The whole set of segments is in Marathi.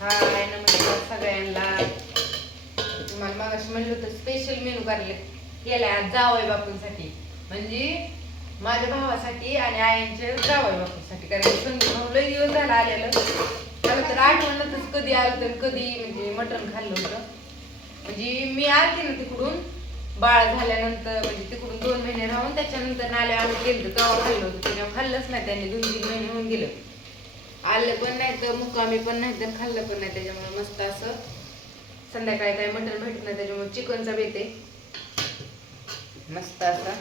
हाय नमस्कार सगळ्यांना. तुम्हाला मगाशी म्हणलं होतं स्पेशल मेनू करायला. केलाय आज जावई बापूंसाठी. म्हणजे माझ्या भावासाठी आणि आईंच्या जावय बापूंसाठी कारण संधी भाऊ लई दिवस झाला आलेलं. मला तर आठवणच कधी आलं तर कधी म्हणजे मटण खाल्लं होतं. म्हणजे मी आलते ना तिकडून. बाळ झाल्यानंतर म्हणजे तिकडून दोन महिने राहून त्याच्यानंतर नाल्या आम्ही गेलो तेव्हा खाल्लं होतं. तेव्हा खाल्लंच नाही त्यांनी दोन तीन महिने होऊन गेलं. आलं पण नाही तर मुक्कामी पण नाही तर खाल्लं पण नाही त्याच्यामुळे मस्त असं संध्याकाळी काही मटण भेटत नाही त्याच्यामुळे चिकनचा बेते मस्त असा.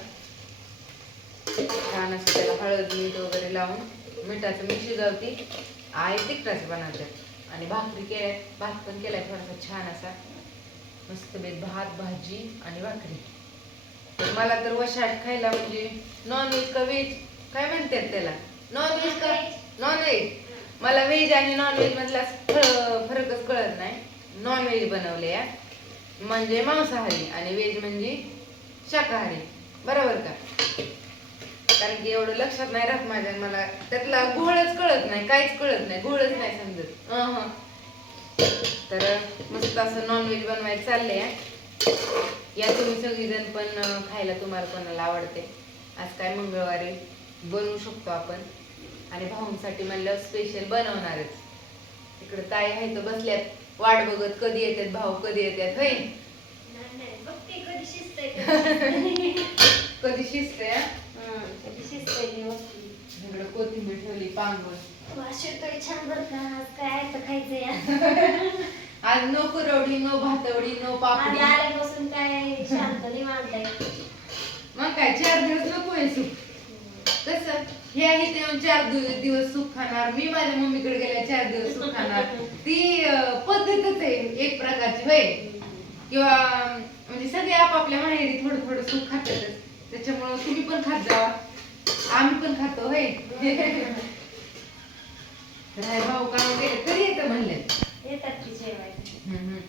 छान असं त्याला हळद मीठ वगैरे लावून मिठाचं मी शिजवती. आई तिखटाचं बनवतात आणि भाकरी केल्या भात पण केलाय थोडासा छान असा. मस्त बेत भात भाजी आणि भाकरी. तर मला तर वशाट खायला म्हणजे नॉनव्हेज का व्हेज काय म्हणतात त्याला? नॉनव्हेज का? नॉनव्हेज मला व्हेज आणि नॉन व्हेज मधला फर- फरकच कळत नाही. नॉन व्हेज बनवले या. म्हणजे मांसाहारी आणि व्हेज म्हणजे शाकाहारी. बरोबर का? कारण की एवढं लक्षात नाही राहत माझ्या मला. त्यातला गोळच कळत नाही काहीच कळत नाही गोळच नाही समजत. तर मस्त असं नॉनव्हेज बनवायचं चाललंय या. तुम्ही सगळीजण पण खायला तुम्हाला कोणाला आवडते? आज काय मंगळवारी बनवू शकतो आपण? आणि भाऊंसाठी म्हणलं स्पेशल बनवणारच. इकडे ताई आहे तर बसल्यात. वाट बघत कधी येतात भाऊ कधी येतात होय? कधी शिजते इकडे कोथिंबीर ठेवली पांगून. आज नो कुरवडी नो भातवडी नो पापडी. मग काय चार दिवस नको आहे सुख. कसं हे आहे ते चार दिव- दिवस सुख खाणार. मी माझ्या मम्मीकडे गेल्या चार दिवस सुख खाणार. ती अं, पद्धतच आहे एक प्रकारची होय? किंवा अं, म्हणजे सगळे आपापल्या माहेरी थोडं थोडं सुख खातातच त्याच्यामुळं तुम्ही पण खात जावा आम्ही पण खातो होय? तर हाय भाऊ का वगैरे कधी येतं म्हणले. हम्म, हम्म.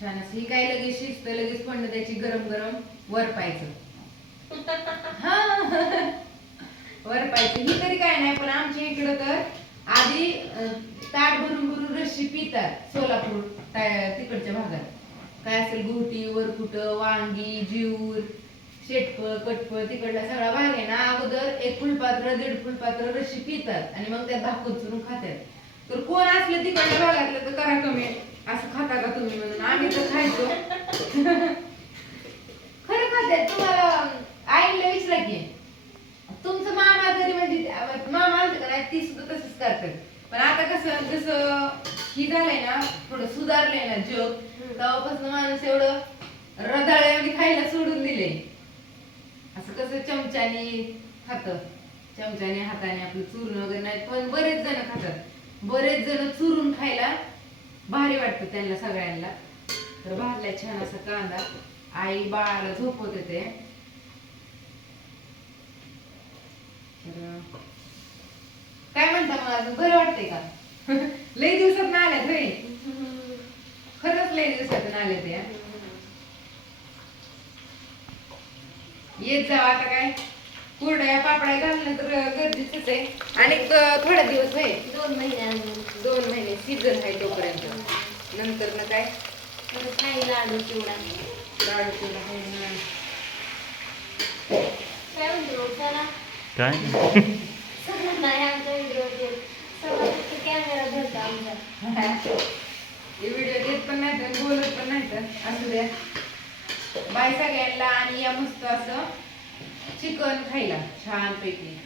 छान असं. ही काय लगेच शिजत लगेच पण त्याची गरम गरम वर पाहायचं. हा. वर पाहिजे ही तरी काय नाही पण आमच्या इकडं तर आधी ताट भरून भरून रशी पितात सोलापूर तिकडच्या भागात. काय असेल गुहटी वरकुट वांगी जीवर शेटफळ कटफळ तिकडला सगळा भाग आहे ना अगोदर एक फुलपात्र दीड फुलपात्र रशी पितात आणि मग त्यात भाकर चुरून खातात तर कोण असलं तिकडल्या भागातलं तर करा कमी. असं खाता का तुम्ही म्हणून? आम्ही तर खायचो. खरं खात्यात तुम्हाला आईला विचारा की तुमचं मामा जरी म्हणजे त्या- मामा आलते का नाही ती सुद्धा तसंच करतात पण आता कसं जसं ही ना थोडं सुधारलंय ना जग तेव्हापासून माणूस एवढं रदाळ्यामध्ये खायला सोडून दिले असं कसं चमच्याने खात. चमच्याने हाताने आपलं चुरून वगैरे नाही पण बरेच जण खातात. बरेच जण चुरून खायला भारी वाटतं त्यांना सगळ्यांना. तर भाजल्या छान असा कांदा. आई बाळाला झोपवते ते काय म्हणता मग अजून? बरं वाटतंय का? लई दिवसात आल्यात होय. खरंच लई दिवसातून आले ते हं? येत जाव आता काय? कुरड्या पापड्या घालणं तर गरजेचंच आहे. आणि थोडे दिवस होय. दोन महिन्यानंतर दोन महिने सीझन आहे तोपर्यंत. नंतर ना काय काही लाडू चिवडा. लाडू चिवडा आहे ना. काय काय सगळं नाही आमचा व्हिडिओ सगळं फक्त कॅमेरा धरतो आमचा हे व्हिडिओ देत पण नाही तर बोलत पण नाही तर असू द्या. बाय सगळ्यांना आणि या मस्त असं चिकन खायला छान पैकी